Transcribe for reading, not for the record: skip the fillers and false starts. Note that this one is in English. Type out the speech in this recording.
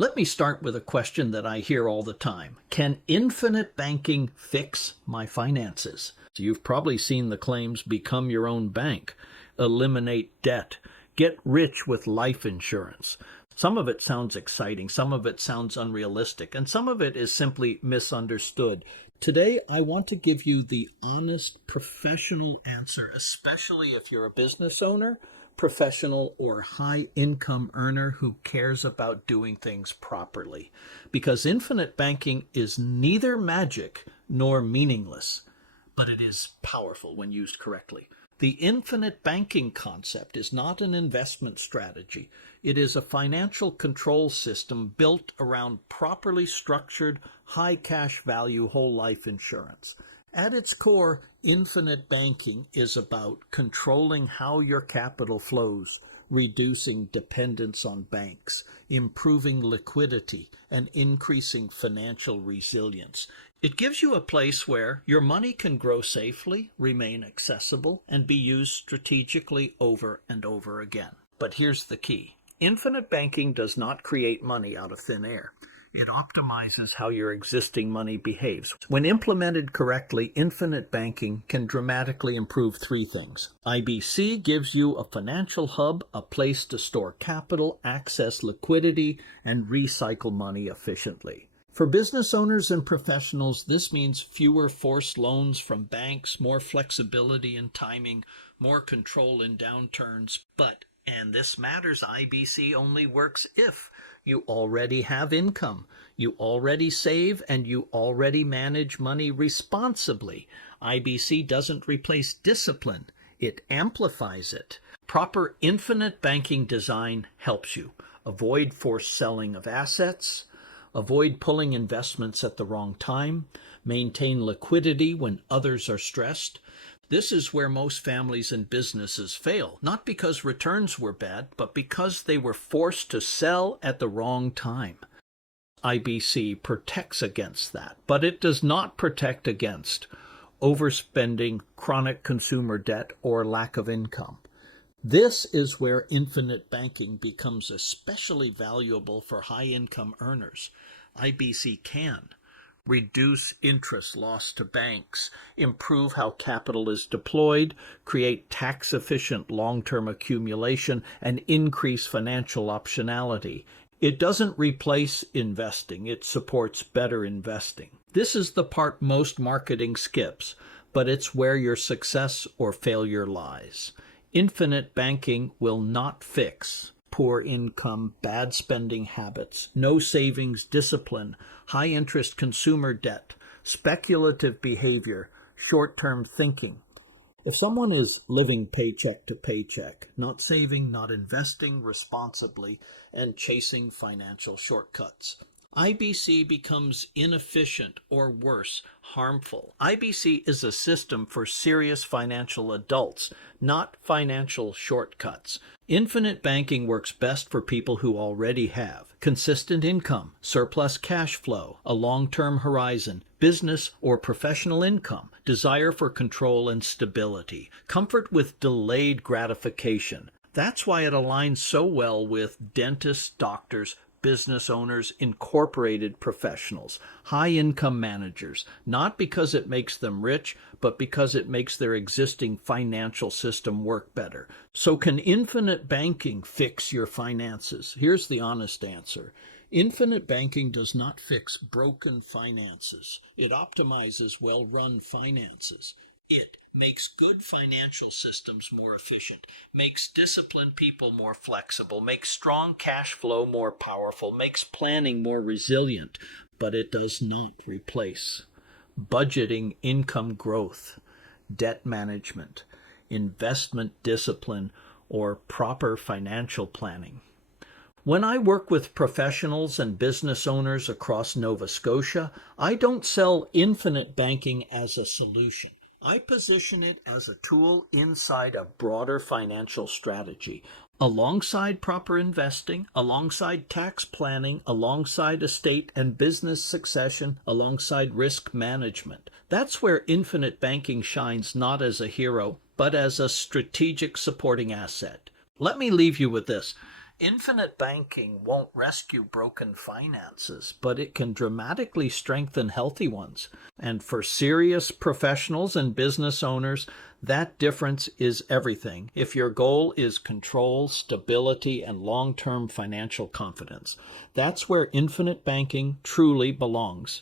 Let me start with a question that I hear all the time. Can infinite banking fix my finances? So you've probably seen the claims: become your own bank, eliminate debt, get rich with life insurance. Some of it sounds exciting, some of it sounds unrealistic, and some of it is simply misunderstood. Today, I want to give you the honest, professional answer, especially if you're a business owner, professional, or high-income earner who cares about doing things properly. Because infinite banking is neither magic nor meaningless, but it is powerful when used correctly. The infinite banking concept is not an investment strategy. It is a financial control system built around properly structured, high cash value whole life insurance. At its core, infinite banking is about controlling how your capital flows, reducing dependence on banks, improving liquidity, and increasing financial resilience. It gives you a place where your money can grow safely, remain accessible, and be used strategically over and over again. But here's the key. Infinite banking does not create money out of thin air. It optimizes how your existing money behaves. When implemented correctly, infinite banking can dramatically improve three things. IBC gives you a financial hub, a place to store capital, access liquidity, and recycle money efficiently. For business owners and professionals, this means fewer forced loans from banks, more flexibility in timing, more control in downturns. But, and this matters, IBC only works if you already have income, you already save, and you already manage money responsibly. IBC doesn't replace discipline, it amplifies it. Proper infinite banking design helps you avoid forced selling of assets, avoid pulling investments at the wrong time, maintain liquidity when others are stressed. This is where most families and businesses fail, not because returns were bad, but because they were forced to sell at the wrong time. IBC protects against that, but it does not protect against overspending, chronic consumer debt, or lack of income. This is where infinite banking becomes especially valuable for high-income earners. IBC can reduce interest lost to banks, improve how capital is deployed, create tax-efficient long-term accumulation, and increase financial optionality. It doesn't replace investing, it supports better investing. This is the part most marketing skips, but it's where your success or failure lies. Infinite banking will not fix poor income, bad spending habits, no savings discipline, high-interest consumer debt, speculative behavior, short-term thinking. If someone is living paycheck to paycheck, not saving, not investing responsibly, and chasing financial shortcuts, IBC becomes inefficient or worse, harmful. IBC is a system for serious financial adults, not financial shortcuts. Infinite banking works best for people who already have consistent income, surplus cash flow, a long-term horizon, business or professional income, desire for control and stability, comfort with delayed gratification. That's why it aligns so well with dentists, doctors, business owners, incorporated professionals, high-income managers, not because it makes them rich, but because it makes their existing financial system work better. So can infinite banking fix your finances? Here's the honest answer. Infinite banking does not fix broken finances. It optimizes well-run finances. It makes good financial systems more efficient, makes disciplined people more flexible, makes strong cash flow more powerful, makes planning more resilient, but it does not replace budgeting, income growth, debt management, investment discipline, or proper financial planning. When I work with professionals and business owners across Nova Scotia, I don't sell infinite banking as a solution. I position it as a tool inside a broader financial strategy, alongside proper investing, alongside tax planning, alongside estate and business succession, alongside risk management. That's where infinite banking shines not as a hero, but as a strategic supporting asset. Let me leave you with this. Infinite banking won't rescue broken finances, but it can dramatically strengthen healthy ones. And for serious professionals and business owners, that difference is everything. If your goal is control, stability, and long term financial confidence, that's where infinite banking truly belongs.